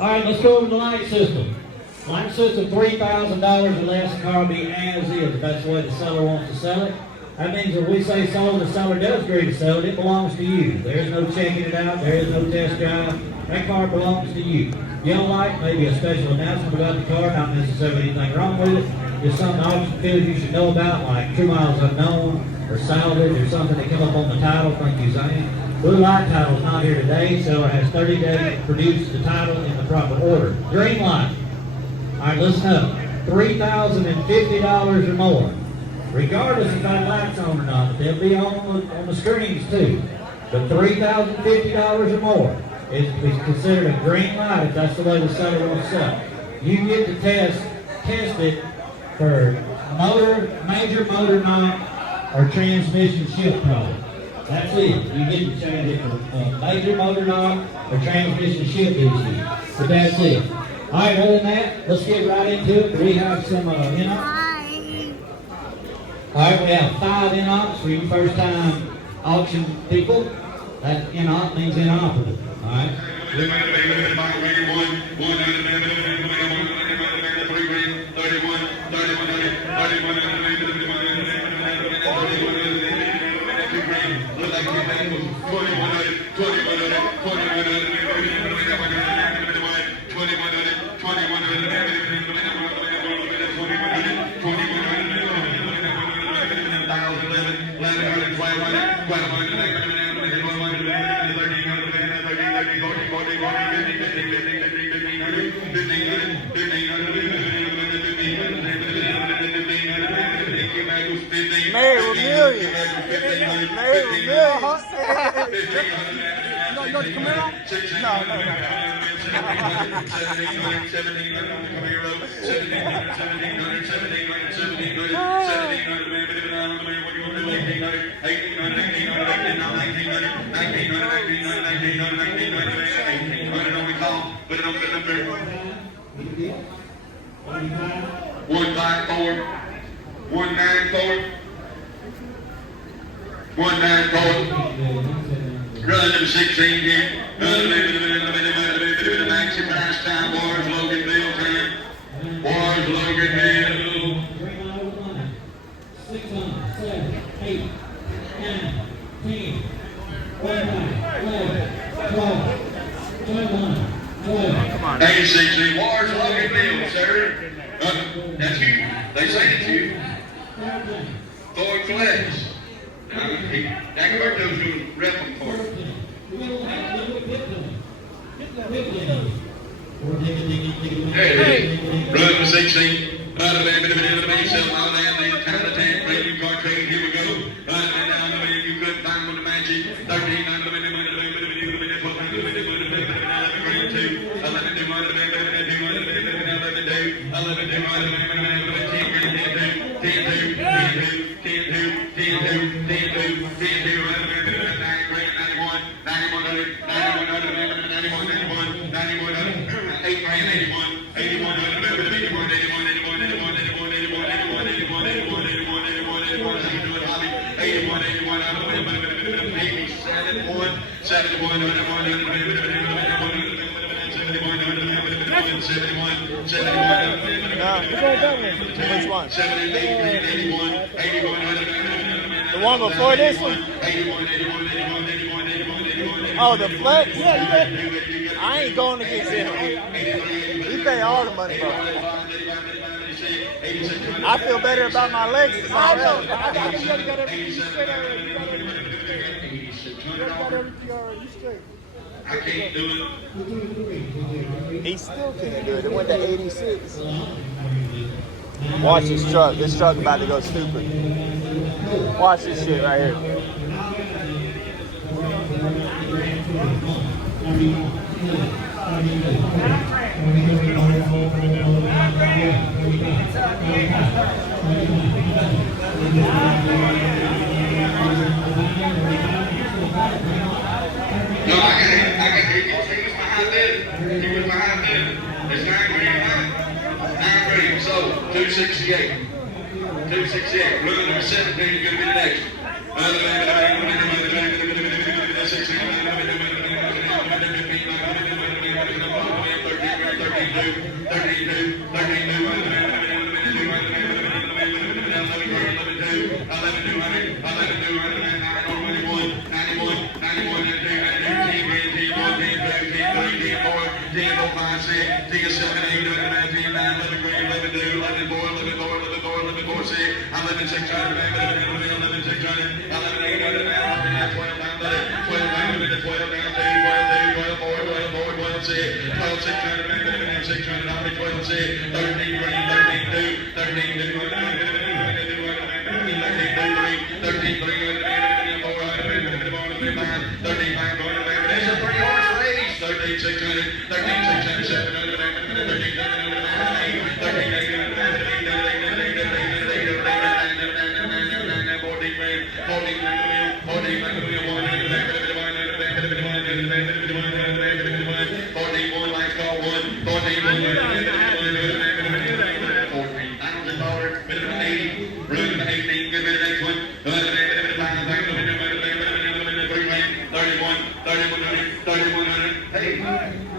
right, let's go over the light system. Light system, $3,000 or less, the car will be as is, if that's the way the seller wants to sell it. That means if we say sold, the seller does agree to sell it, it belongs to you. There is no checking it out, there is no test drive. That car belongs to you. Yellow light, maybe a special announcement about the car, not necessarily anything wrong with it. Just something the auction feels you should know about, like True Miles Unknown, or salvage, or something that came up on the title. Thank you, Zane. Blue light title is not here today. Seller has 30 days to produce the title in the proper order. Green light. All right, listen up. $3,050 or more. Regardless if that light's on or not, but they'll be on the screens too. But $3,050 or more is considered a green light if that's the way the seller wants to sell. You get to test it for major motor knock or transmission shift problem. That's it. You get to change it for major motor knock or transmission shift issue. But that's it. All right, other than that, let's get right into it. We have some in-ops. All right, we have 5 in-ops for you first-time auction people. That in-op means inoperative. All right. Mary Million. Mary Million. You know the Camaro? No. 194. Run number 16 here. Maxi price time. Wars Loganville time. Wars Loganville. 6 on, 7, 8, 9, 10, 11, 12, 21, 12. Come on. 86 Wars Loganville, sir. That's you. They say it's you. Ford Flex. Dagoberto's going to rep them for you. Hey, run to 16. Sell my land, time to 10, premium car trade, here we go. Down the man, you couldn't find one to match it. 13, Which one? The one before this one? Oh, the Flex? I ain't going against him. He pay all the money, bro. I feel better about my Lexus. I know. You got everything straight already. You got everything already straight. I can't do it. He still can't do it. It went to 86. Watch this truck. This truck about to go stupid. Watch this shit right here. No, I got it. He was behind this. It's 9 grand. 9 grand. So 268. 268. Rule number 17 is going to be the next one. 16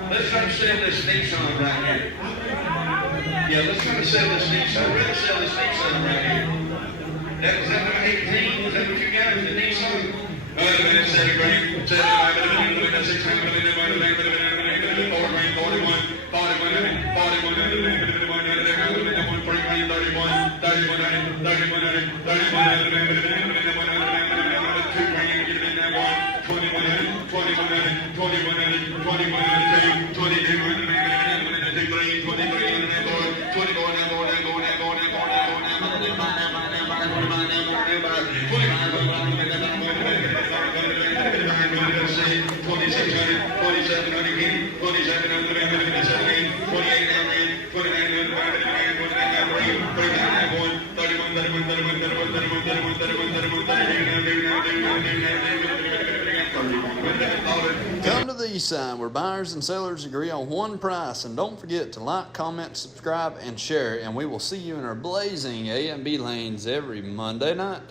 Let's try to sell this Nissan right here. Yeah, let's try to sell this Nissan. I'd rather sell this Nissan right here. That was number 18. Was that what you got? The Nissan? Let's set a green. Set a 600. Come to the East Side where buyers and sellers agree on one price. And don't forget to like, comment, subscribe, and share. And we will see you in our blazing A and B lanes every Monday night.